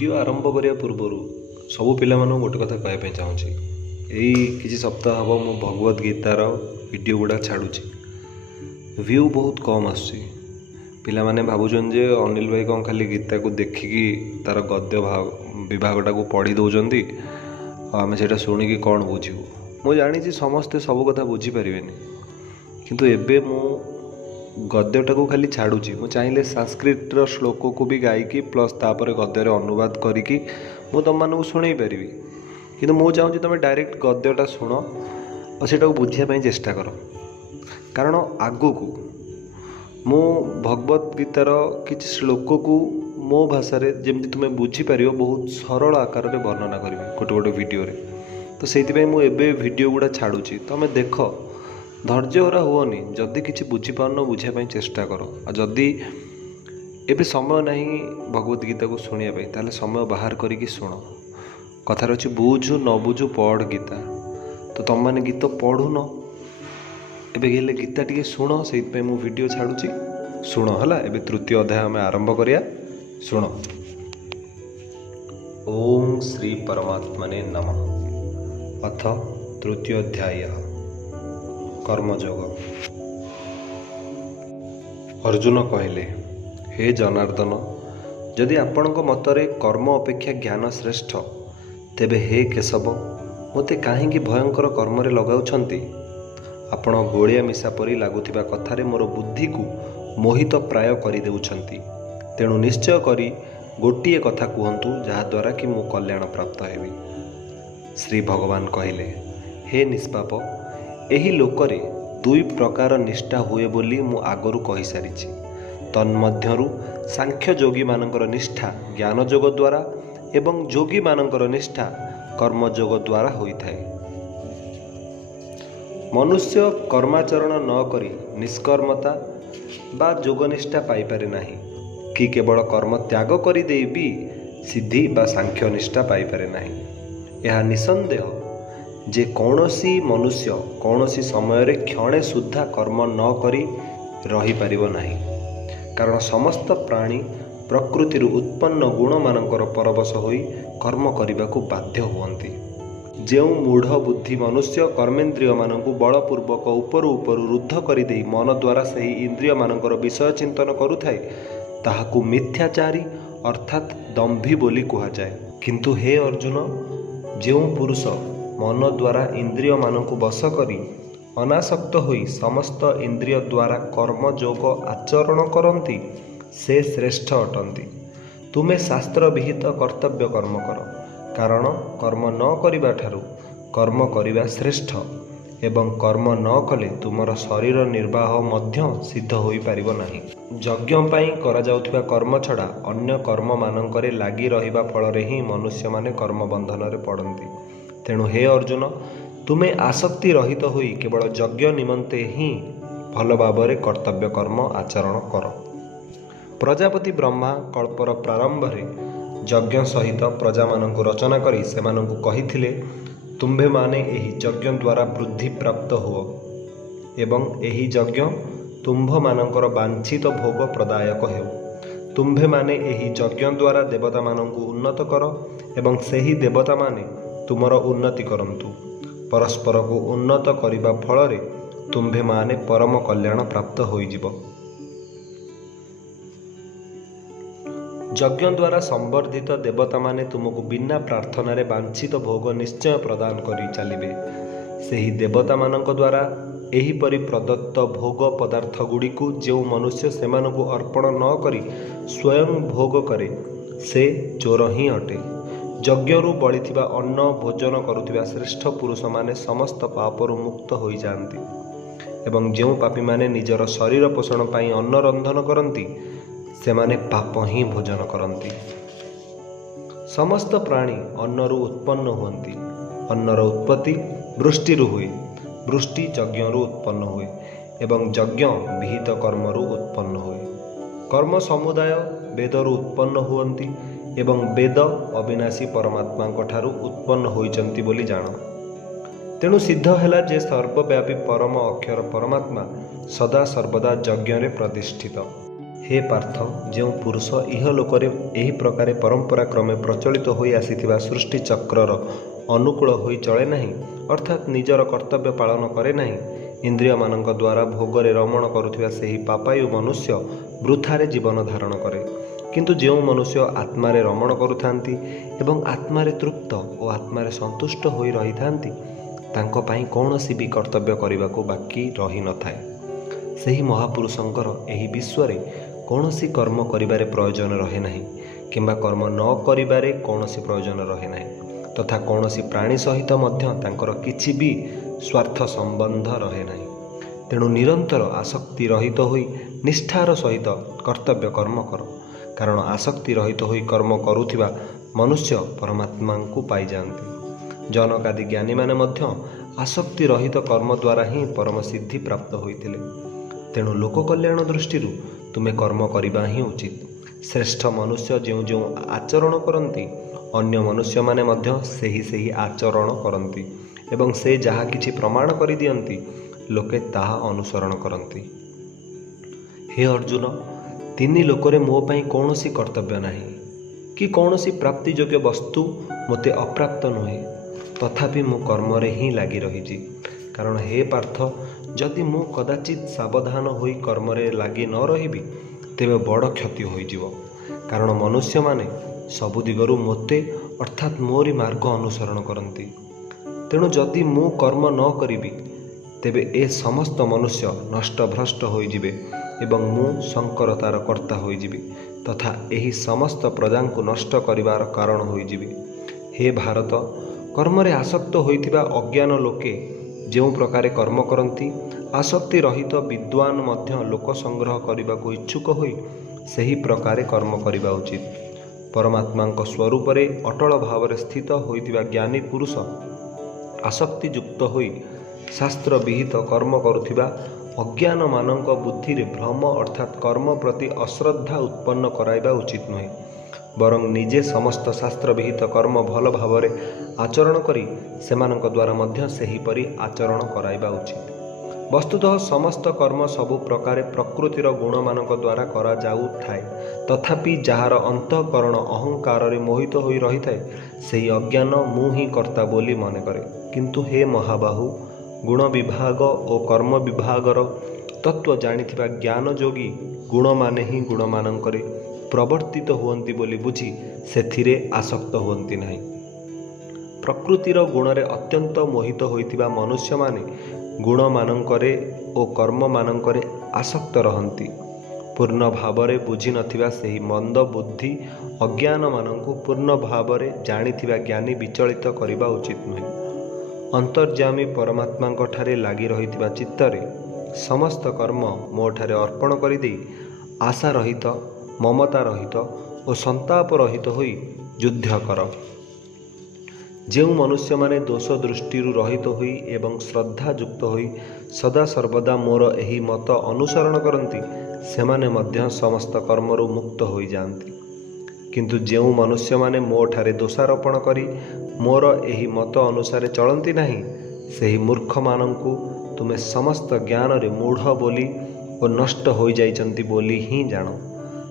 Video आरंभ करने पूर्वर सबू पिला गोटे कथा कहवाई चाहूँगी। यही किसी सप्ताह हम मु भगवद गीतार भिडियो गुड़ा छाड़ुची व्यू बहुत कम आसुची। पिला माने भावुन जे अनिल भाई कौन खाली गीता को देखिकी तार गद्य विभागटा को पढ़ी दौरान आम से शुणिकी कौन बुझू। मु जानी समस्ते सब कथा बुझीपारे किंतु एबे मु गद्यटा को खाली छाड़ुची। मु चाहिए संस्कृत श्लोक को भी गायकी प्लस तापर गद्यर अनुवाद करी मु तुम मानू शुणई पारि कि मु चाहूँगी तुम डायरेक्ट गद्यटा शुण और सेटा बुझापी चेष्टा कर। कारण आगु को मु भगवद गीतार किसी श्लोक को मो भाषा जमी तुम्हें बुझीपार बहुत सरल आकार में वर्णना करी गोटे गोटे वीडियो रे। तो से मुझे वीडियो गुड़ा छाड़ुची तुम देख धैर्य हरा हुअनि। जदि किसी बुझीपार बुझापी चेष्टा कर जदि एबे समय नहीं भगवद गीता को शुणापी ताले समय बाहर करिकी शुण। कथार अच्छी बुझु न बुझु पढ़ गीता। तो तुम मैंने गीत पढ़ुन एबे गेले गीता टी शुण से मु वीडियो छाड़ुची शुण है। एबे तृतीय अध्याय आम आरंभ करिया शुण। ओम श्री परमात्मने नमः। अथ तृतीय अध्याय कर्मयोग। अर्जुन कहले हे जनार्दन जदि आपणक मतरे कर्म अपेक्षा ज्ञान श्रेष्ठ तेबे हे केशव मोते काहींकि भयंकर कर्म लगाउछंती। आपण गोलिया मिशा परी लगुथिबा कथारे मोर बुद्धि को मोहित प्राय करि देउछंती। तेणु निश्चय करी गोटिए कथा कहतु जहाद्वारा कि मु कल्याण प्राप्त हेबी। श्री भगवान कहले हे निष्पाप एही लोकरे दुई प्रकार निष्ठा हुए बोली मु आगरू कहि सारिछि। तन्मध्यरु सांख्य योगी मानकर निष्ठा ज्ञान जोग द्वारा एवं योगी मानकर निष्ठा कर्मयोग द्वारा होइथाए। मनुष्य कर्माचरण न करी निष्कर्मता बा योगनिष्ठा पाई पारे नाही कि केवल कर्म त्याग करी देई भी सिद्धि बा सांख्य निष्ठा पाई पारे नाही। यह निसंदेह जे कौनसी मनुष्य कौनसी समय रे क्षणे सुद्धा कर्म न करी रही पारिबो नाही। कारण समस्त प्राणी प्रकृति उत्पन्न गुण मानकर परवश होई कर्म करने को बाध्य हुअन्ति। जो मूढ़ बुद्धि मनुष्य कर्मेन्द्रिय मानकु बलपूर्वक उपर उपर रुद्ध कर दे मन द्वारा सही इंद्रिय मानकर विषय चिंतन करुथाए ताहाकु मिथ्याचारी अर्थात दंभी बोली कहुए। किंतु हे अर्जुन जो पुरुष मन द्वारा इंद्रिय मानकु वश करी अनासक्त होई समस्त इंद्रिय द्वारा कर्म योग आचरण करती से श्रेष्ठ अटंती। तुमे शास्त्र विहित कर्तव्य कर्म कर कारण कर्म न करिबा ठारू कर्म करिबा श्रेष्ठ एवं कर्म न कले तुमर शरीर निर्वाह मध्य सिद्ध होई पारिबो नाही। यज्ञ पई करा जाउथिबा कर्म छड़ा अन्य कर्म मानकरे लागी रहिबा फल रे ही मनुष्य माने कर्म बंधन रे पड़ंती। तेणु हे अर्जुन तुमे आसक्ति रहित होई केवल यज्ञ निमंते ही भल भावरे कर्तव्य कर्म आचरण कर। प्रजापति ब्रह्मा कल्पर प्रारंभ रे यज्ञ सहित प्रजा मानकु रचना करी सेमानकु कहिथिले तुम्भे माने एही यज्ञ द्वारा वृद्धि प्राप्त हुओ एवं एही यज्ञ तुम्भ मानकर वांछित भोग प्रदायक हेउ। तुम्भे माने एही यज्ञ द्वारा देवता मानकु उन्नत कर एवं सेही देवता माने तुमर उन्नति करंतु। परस्पर को उन्नत करिबा फल तुम्भे माने परम कल्याण प्राप्त होइजिबो। यज्ञ द्वारा संवर्धित देवता माने तुमको बिना प्रार्थना रे वांछित भोग निश्चय प्रदान करी चलिबे। सेही देवता मानक द्वारा एही परि प्रदत्त भोग पदार्थ गुड़ी को जो मनुष्य सेमानकु अर्पण न करी स्वयं भोग करे से चोर ही अटे। यज्ञरू बलिथिबा अन्न भोजन करुथिबा श्रेष्ठ पुरुष माने समस्त पापरु मुक्त होई जांती एवं जो पापी माने निजर शरीर पोषण पाई अन्न रंधन करंती सेमाने पाप ही भोजन करंती। समस्त प्राणी अन्नरू उत्पन्न हुअन्ति। अन्नर उत्पत्ति वृष्टिरू हुए वृष्टि यज्ञरू उत्पन्न हुए एवं यज्ञ विहित कर्मरू उत्पन्न हुए। कर्म समुदाय वेदरू उत्पन्न हुअन्ति एवं वेद अविनाशी परमात्मा ठारू उत्पन्न होइचंती बोली जान। तेणु सिद्ध है जे सर्वव्यापी परम अक्षर परमात्मा सदा सर्वदा यज्ञ रे प्रतिष्ठित। हे ପାର୍ଥ, ଯେଉଁ ପୁରୁଷ ଇହଲୋକରେ ଏହି ପ୍ରକାର ପରମ୍ପରା କ୍ରମେ ପ୍ରଚଳିତ ହୋଇ ଆସିଥିବା ସୃଷ୍ଟି ଚକ୍ରର ଅନୁକୂଳ ହୋଇ ଚଳେ ନାହିଁ, ଅର୍ଥାତ୍ ନିଜର କର୍ତ୍ତବ୍ୟ ପାଳନ କରେ ନାହିଁ, ଇନ୍ଦ୍ରିୟମାନଙ୍କ ଦ୍ୱାରା ଭୋଗରେ ରମଣ କରୁଥିବା ସେହି ପାପାୟୁ ମନୁଷ୍ୟ ବୃଥାରେ ଜୀବନ ଧାରଣ କରେ। କିନ୍ତୁ ଯେଉଁ ମନୁଷ୍ୟ ଆତ୍ମାରେ ରମଣ କରୁଥାନ୍ତି ଏବଂ ଆତ୍ମାରେ ତୃପ୍ତ ଓ ଆତ୍ମାରେ ସନ୍ତୁଷ୍ଟ ହୋଇ ରହିଥାନ୍ତି, ତାଙ୍କ ପାଇଁ କୌଣସି ବି କର୍ତ୍ତବ୍ୟ କରିବାକୁ ବାକି ରହିନଥାଏ। ସେହି ମହାପୁରୁଷଙ୍କର ଏହି ବିଶ୍ୱରେ କୌଣସି କର୍ମ କରିବାରେ ପ୍ରୟୋଜନ ରହେ ନାହିଁ କିମ୍ବା କର୍ମ ନ କରିବାରେ କୌଣସି ପ୍ରୟୋଜନ ରହେ ନାହିଁ, ତଥା କୌଣସି ପ୍ରାଣୀ ସହିତ ମଧ୍ୟ ତାଙ୍କର କିଛି ବି ସ୍ୱାର୍ଥ ସମ୍ବନ୍ଧ ରହେ ନାହିଁ। ତେଣୁ ନିରନ୍ତର ଆସକ୍ତି ରହିତ ହୋଇ ନିଷ୍ଠାର ସହିତ କର୍ତ୍ତବ୍ୟ କର୍ମ କର, କାରଣ ଆସକ୍ତି ରହିତ ହୋଇ କର୍ମ କରୁଥିବା ମନୁଷ୍ୟ ପରମାତ୍ମାଙ୍କୁ ପାଇଯାଆନ୍ତି। ଜନକାଦି ଜ୍ଞାନୀମାନେ ମଧ୍ୟ ଆସକ୍ତି ରହିତ କର୍ମ ଦ୍ୱାରା ହିଁ ପରମ ସିଦ୍ଧି ପ୍ରାପ୍ତ ହୋଇଥିଲେ। ତେଣୁ ଲୋକ କଲ୍ୟାଣ ଦୃଷ୍ଟିରୁ ତୁମେ କର୍ମ କରିବା ହିଁ ଉଚିତ। ଶ୍ରେଷ୍ଠ ମନୁଷ୍ୟ ଯେଉଁ ଯେଉଁ ଆଚରଣ କରନ୍ତି, ଅନ୍ୟ ମନୁଷ୍ୟମାନେ ମଧ୍ୟ ସେହି ଆଚରଣ କରନ୍ତି ଏବଂ ସେ ଯାହା କିଛି ପ୍ରମାଣ କରିଦିଅନ୍ତି, ଲୋକେ ତାହା ଅନୁସରଣ କରନ୍ତି। ହେ ଅର୍ଜୁନ, ତିନି ଲୋକରେ ମୋ ପାଇଁ କୌଣସି କର୍ତ୍ତବ୍ୟ ନାହିଁ କି କୌଣସି ପ୍ରାପ୍ତିଯୋଗ୍ୟ ବସ୍ତୁ ମୋତେ ଅପ୍ରାପ୍ତ ନୁହେଁ, ତଥାପି ମୁଁ କର୍ମରେ ହିଁ ଲାଗି ରହିଛି। କାରଣ ହେ ପାର୍ଥ, ଯଦି ମୁଁ କଦାଚିତ୍ ସାବଧାନ ହୋଇ କର୍ମରେ ଲାଗି ନ ରହିବି, ତେବେ ବଡ଼ କ୍ଷତି ହୋଇଯିବ। କାରଣ ମନୁଷ୍ୟମାନେ ସବୁ ଦିଗରୁ ମୋତେ ଅର୍ଥାତ୍ ମୋରି ମାର୍ଗ ଅନୁସରଣ କରନ୍ତି। ତେଣୁ ଯଦି ମୁଁ କର୍ମ ନ କରିବି, ତେବେ ଏ ସମସ୍ତ ମନୁଷ୍ୟ ନଷ୍ଟଭ୍ରଷ୍ଟ ହୋଇଯିବେ ଏବଂ ମୁଁ ଶଙ୍କରତାର କର୍ତ୍ତା ହୋଇଯିବି ତଥା ଏହି ସମସ୍ତ ପ୍ରଜାଙ୍କୁ ନଷ୍ଟ କରିବାର କାରଣ ହୋଇଯିବି। ହେ ଭାରତ, କର୍ମରେ ଆସକ୍ତ ହୋଇଥିବା ଅଜ୍ଞାନ ଲୋକେ ଯେଉଁ ପ୍ରକାରେ କର୍ମ କରନ୍ତି, ଆସକ୍ତି ରହିତ ବିଦ୍ୱାନ ମଧ୍ୟ ଲୋକ ସଂଗ୍ରହ କରିବାକୁ ଇଚ୍ଛୁକ ହୋଇ ସେହି ପ୍ରକାରେ କର୍ମ କରିବା ଉଚିତ। ପରମାତ୍ମାଙ୍କ ସ୍ୱରୂପରେ ଅଟଳ ଭାବରେ ସ୍ଥିତ ହୋଇଥିବା ଜ୍ଞାନୀ ପୁରୁଷ ଆସକ୍ତିଯୁକ୍ତ ହୋଇ ଶାସ୍ତ୍ର ବିହିତ କର୍ମ କରୁଥିବା ଅଜ୍ଞାନମାନଙ୍କ ବୁଦ୍ଧିରେ ଭ୍ରମ ଅର୍ଥାତ୍ କର୍ମ ପ୍ରତି ଅଶ୍ରଦ୍ଧା ଉତ୍ପନ୍ନ କରାଇବା ଉଚିତ ନୁହେଁ। ବରଂ ନିଜେ ସମସ୍ତ ଶାସ୍ତ୍ର ବିହିତ କର୍ମ ଭଲ ଭାବରେ ଆଚରଣ କରି ସେମାନଙ୍କ ଦ୍ୱାରା ମଧ୍ୟ ସେହିପରି ଆଚରଣ କରାଇବା ଉଚିତ। ବସ୍ତୁତଃ ସମସ୍ତ କର୍ମ ସବୁ ପ୍ରକାରେ ପ୍ରକୃତିର ଗୁଣମାନଙ୍କ ଦ୍ୱାରା କରାଯାଉଥାଏ, ତଥାପି ଯାହାର ଅନ୍ତଃକରଣ ଅହଙ୍କାରରେ ମୋହିତ ହୋଇ ରହିଥାଏ, ସେହି ଅଜ୍ଞାନ ମୁଁ ହିଁ କର୍ତ୍ତା ବୋଲି ମନେ କରେ। କିନ୍ତୁ ହେ ମହାବାହୁ, ଗୁଣ ବିଭାଗ ଓ କର୍ମ ବିଭାଗର ତତ୍ତ୍ୱ ଜାଣିଥିବା ଜ୍ଞାନ ଯୋଗୀ ଗୁଣମାନେ ହିଁ ଗୁଣମାନଙ୍କରେ ପ୍ରବର୍ତ୍ତିତ ହୁଅନ୍ତି ବୋଲି ବୁଝି ସେଥିରେ ଆସକ୍ତ ହୁଅନ୍ତି ନାହିଁ। ପ୍ରକୃତିର ଗୁଣରେ ଅତ୍ୟନ୍ତ ମୋହିତ ହୋଇଥିବା ମନୁଷ୍ୟମାନେ ଗୁଣମାନଙ୍କରେ ଓ କର୍ମମାନଙ୍କରେ ଆସକ୍ତ ରହନ୍ତି। ପୂର୍ଣ୍ଣ ଭାବରେ ବୁଝିନଥିବା ସେହି ମନ୍ଦ ବୁଦ୍ଧି ଅଜ୍ଞାନମାନଙ୍କୁ ପୂର୍ଣ୍ଣ ଭାବରେ ଜାଣିଥିବା ଜ୍ଞାନୀ ବିଚଳିତ କରିବା ଉଚିତ ନୁହେଁ। ଅନ୍ତର୍ଯ୍ୟାମୀ ପରମାତ୍ମାଙ୍କ ଠାରେ ଲାଗି ରହିଥିବା ଚିତ୍ତରେ ସମସ୍ତ କର୍ମ ମୋ ଠାରେ ଅର୍ପଣ କରିଦେଇ ଆଶା ରହିତ, ମମତା ରହିତ ଓ ସନ୍ତାପ ରହିତ ହୋଇ ଯୁଦ୍ଧ କର। ଯେଉଁ ମନୁଷ୍ୟମାନେ ଦୋଷ ଦୃଷ୍ଟିରୁ ରହିତ ହୋଇ ଏବଂ ଶ୍ରଦ୍ଧାଯୁକ୍ତ ହୋଇ ସଦାସର୍ବଦା ମୋର ଏହି ମତ ଅନୁସରଣ କରନ୍ତି, ସେମାନେ ମଧ୍ୟ ସମସ୍ତ କର୍ମରୁ ମୁକ୍ତ ହୋଇଯାଆନ୍ତି। କିନ୍ତୁ ଯେଉଁ ମନୁଷ୍ୟମାନେ ମୋ ଠାରେ ଦୋଷାରୋପଣ କରି ମୋର ଏହି ମତ ଅନୁସାରେ ଚଳନ୍ତି ନାହିଁ, ସେହି ମୂର୍ଖମାନଙ୍କୁ ତୁମେ ସମସ୍ତ ଜ୍ଞାନରେ ମୂଢ଼ ବୋଲି ଓ ନଷ୍ଟ ହୋଇଯାଇଛନ୍ତି ବୋଲି ହିଁ ଜାଣ।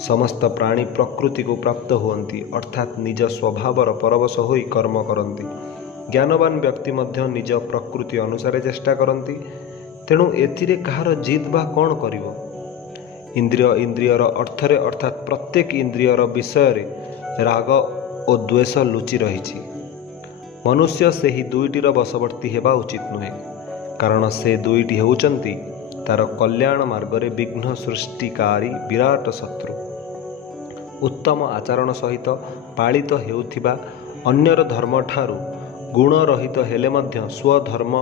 ସମସ୍ତ ପ୍ରାଣୀ ପ୍ରକୃତିକୁ ପ୍ରାପ୍ତ ହୁଅନ୍ତି, ଅର୍ଥାତ୍ ନିଜ ସ୍ୱଭାବର ପରବଶ ହୋଇ କର୍ମ କରନ୍ତି। ଜ୍ଞାନବାନ ବ୍ୟକ୍ତି ମଧ୍ୟ ନିଜ ପ୍ରକୃତି ଅନୁସାରେ ଚେଷ୍ଟା କରନ୍ତି। ତେଣୁ ଏଥିରେ କାହାର ଜିଦ୍ ବା କ'ଣ କରିବ? ଇନ୍ଦ୍ରିୟର ଅର୍ଥରେ ଅର୍ଥାତ୍ ପ୍ରତ୍ୟେକ ଇନ୍ଦ୍ରିୟର ବିଷୟରେ ରାଗ ଓ ଦ୍ୱେଷ ଲୁଚି ରହିଛି। ମନୁଷ୍ୟ ସେହି ଦୁଇଟିର ବଶବର୍ତ୍ତୀ ହେବା ଉଚିତ ନୁହେଁ, କାରଣ ସେ ଦୁଇଟି ହେଉଛନ୍ତି ତାର କଲ୍ୟାଣ ମାର୍ଗରେ ବିଘ୍ନ ସୃଷ୍ଟିକାରୀ ବିରାଟ ଶତ୍ରୁ। ଉତ୍ତମ ଆଚରଣ ସହିତ ପାଳିତ ହେଉଥିବା ଅନ୍ୟର ଧର୍ମଠାରୁ ଗୁଣ ରହିତ ହେଲେ ମଧ୍ୟ ସ୍ୱଧର୍ମ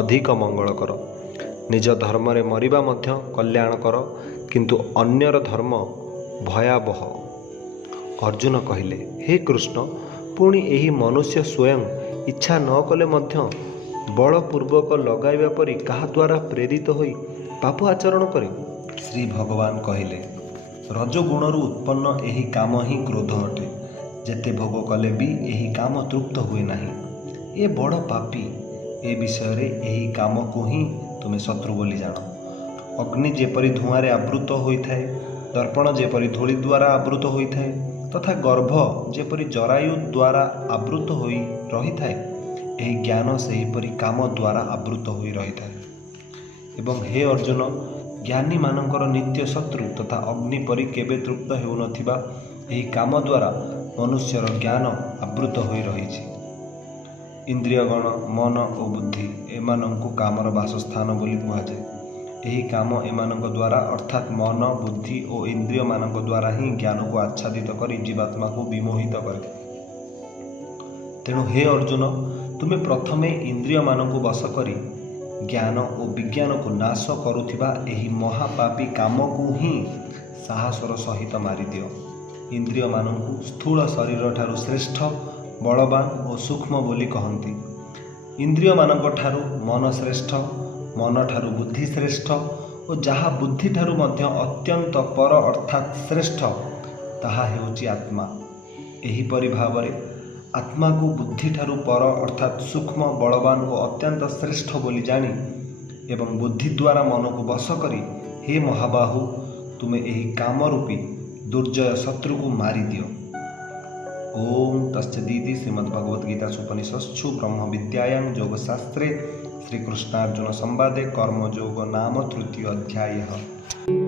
ଅଧିକ ମଙ୍ଗଳକର। ନିଜ ଧର୍ମରେ ମରିବା ମଧ୍ୟ କଲ୍ୟାଣକର, କିନ୍ତୁ ଅନ୍ୟର ଧର୍ମ ଭୟାବହ। ଅର୍ଜୁନ କହିଲେ, ହେ କୃଷ୍ଣ, ପୁଣି ଏହି ମନୁଷ୍ୟ ସ୍ୱୟଂ ଇଚ୍ଛା ନ କଲେ ମଧ୍ୟ ବଳପୂର୍ବକ ଲଗାଇବା ପରି କାହା ଦ୍ୱାରା ପ୍ରେରିତ ହୋଇ ପାପ ଆଚରଣ କରେ? ଶ୍ରୀ ଭଗବାନ କହିଲେ, ରଜୋଗୁଣରୁ ଉତ୍ପନ୍ନ ଏହି କାମ ହିଁ କ୍ରୋଧ ଅଟେ। ଯେତେ ଭୋଗ କଲେ ବି ଏହି କାମ ତୃପ୍ତ ହୁଏ ନାହିଁ। ଏ ବଡ଼ ପାପୀ। ଏ ବିଷୟରେ ଏହି କାମକୁ ହିଁ ତୁମେ ଶତ୍ରୁ ବୋଲି ଜାଣ। ଅଗ୍ନି ଯେପରି ଧୂଆଁରେ ଆବୃତ ହୋଇଥାଏ दर्पण जेपरि धूଳି द्वारा आवृत होइଥାଏ तथा गर्भ जेपरि जरायु द्वारा आवृत होई रहिଥାଏ, ଏହି ଜ୍ଞାନ ସେହିपରି କାମ ଦ୍ୱାରା आवृत ହୋଇ ରହିଥାଏ। ଏବଂ हे अर्जुन, ज्ञानी मानकर नित्य शत्रु तथा अग्नि परि केबे तृप्त हेउनथिबा ଏହି काम द्वारा मनुष्यर ज्ञान आवृत होई रहिछि। इंद्रियगण मन और बुद्धि एमानंकु कामर वासस्थान बोली कुहाଯାଏ। ଏହି काम एमानंक द्वारा अर्थात मन बुद्धि और इंद्रिय मानक द्वारा ही ज्ञान को आच्छादित करी जीवात्मा को विमोहित करे। तेणु हे अर्जुन, तुमे प्रथमे इंद्रिय मानक वश करी ज्ञान और विज्ञान को नाश करुथिबा एही महापापी काम को ही साहसर सहित मारिदियो। इंद्रिय मानकु स्थूल शरीर ठारू श्रेष्ठ बलवान और सूक्ष्म बोली कहती। इंद्रिय मानक ठारू मन श्रेष्ठ, मन ठारू बुद्धि श्रेष्ठ और जहाँ बुद्धि ठारू मध्य अत्यंत पर अर्थात श्रेष्ठ ताहा हेउची आत्मा। एहीपरि भावरे आत्मा को बुद्धि ठारू पर अर्थात सूक्ष्म बलवान और अत्यंत श्रेष्ठ बोली जानी एवं बुद्धि द्वारा मन को वश करी हे महाबाहु, तुमे एही काम रूपी दुर्जय शत्रु को मारी दियो। ओम तस्सदिति श्रीमद्भगवद्गीतासु ब्रह्म विद्यायां योगशास्त्रे श्रीकृष्णार्जुन संवादे कर्मयोग नाम तृतीय अध्यायः।